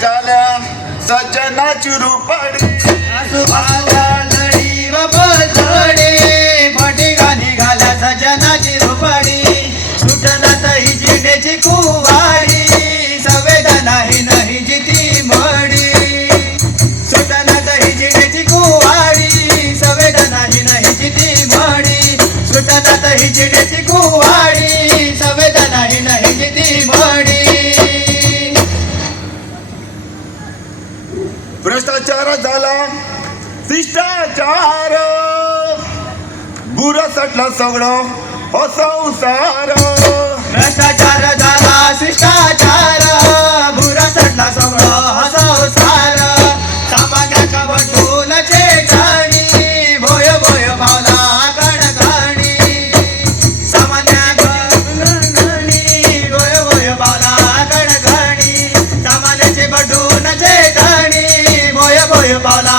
झाल्या सज्जनाची रुपाडी लढी व बसडे फटिका निघाल्या सजनाची रुपाडी सुटनात ही जिंडेची कुवाडी संवेदना ही नाही जिती मडी सुटनात ही जिंडेची कुवाडी संवेदना ही नाही जिती मडी सुटनात ही जिंडेची कुवाडी संवेदना ही नाही जिती मडी भ्रष्टाचार झाला शिष्टाचार बुरा सटला सगळं हो संसार भ्रष्टाचार झाला शिष्टाचार बुरा चढला सगळं संसार सामान्याच्या बटून चेठाणी भोय भोय भावला कणकणी सामान्या गणगणी भोय भोय भावला कणकणी सामान्याचे बटून चेठाणी भोय भोय भावला